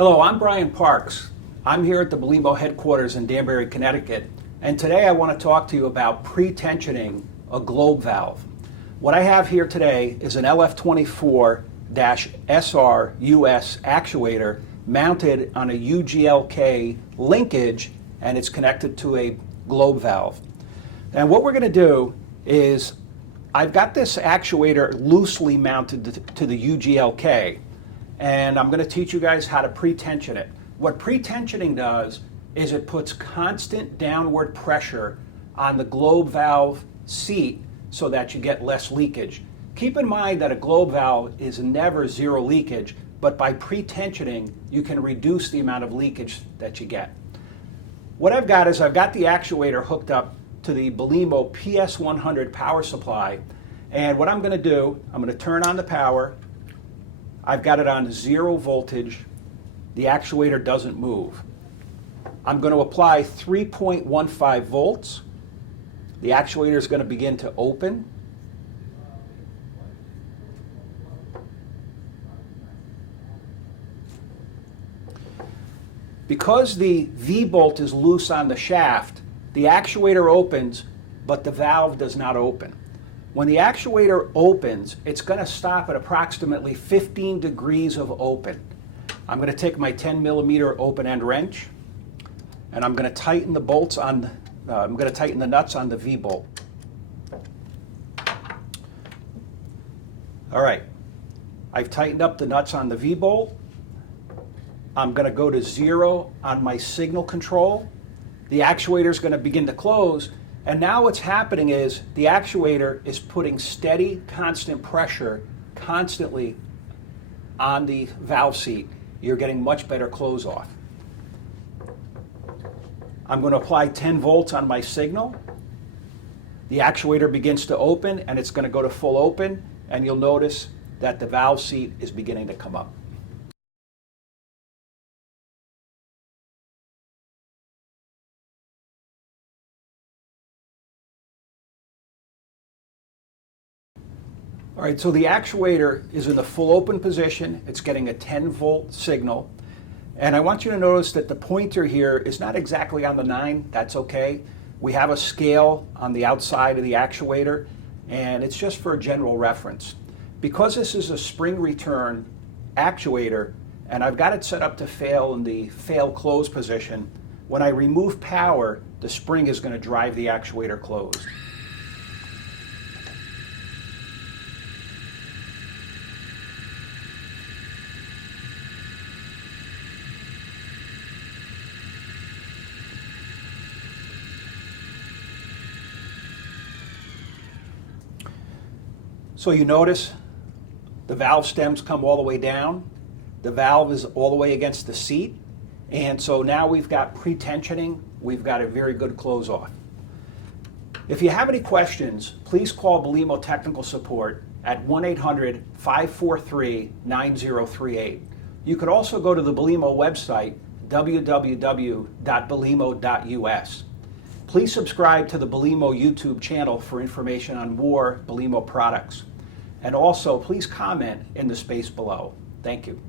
Hello, I'm Brian Parks. I'm here at the Belimo headquarters in Danbury, Connecticut, and today I want to talk to you about pre-tensioning a globe valve. What I have here today is an LF24-SR US actuator mounted on a UGLK linkage, and it's connected to a globe valve. And what we're going to do is, I've got this actuator loosely mounted to the UGLK, and I'm going to teach you guys how to pre-tension it. What pre-tensioning does is it puts constant downward pressure on the globe valve seat so that you get less leakage. Keep in mind that a globe valve is never zero leakage, but by pre-tensioning you can reduce the amount of leakage that you get. What I've got is I've got the actuator hooked up to the Belimo PS100 power supply, and what I'm going to do, I'm going to turn on the power. I've got it on 0 voltage. The actuator doesn't move. I'm going to apply 3.15 volts. The actuator is going to begin to open. Because the V-bolt is loose on the shaft, the actuator opens, but the valve does not open. When the actuator opens, it's going to stop at approximately 15 degrees of open. I'm going to take my 10mm open-end wrench, and I'm going to tighten the bolts on. I'm going to tighten the nuts on the V-bolt. All right, I've tightened up the nuts on the V-bolt. I'm going to go to 0 on my signal control. The actuator is going to begin to close. And now what's happening is the actuator is putting steady, constant pressure constantly on the valve seat. You're getting much better close off. I'm going to apply 10 volts on my signal. The actuator begins to open, and it's going to go to full open, and you'll notice that the valve seat is beginning to come up. All right, so the actuator is in the full open position. It's getting a 10-volt signal. And I want you to notice that the pointer here is not exactly on the 9. That's okay. We have a scale on the outside of the actuator, and it's just for a general reference. Because this is a spring return actuator, and I've got it set up to fail in the fail close position, when I remove power, the spring is going to drive the actuator closed. So you notice the valve stems come all the way down. The valve is all the way against the seat. And so now we've got pre-tensioning. We've got a very good close off. If you have any questions, please call Belimo Technical Support at 1-800-543-9038. You could also go to the Belimo website, www.belimo.us. Please subscribe to the Belimo YouTube channel for information on more Belimo products. And also, please comment in the space below. Thank you.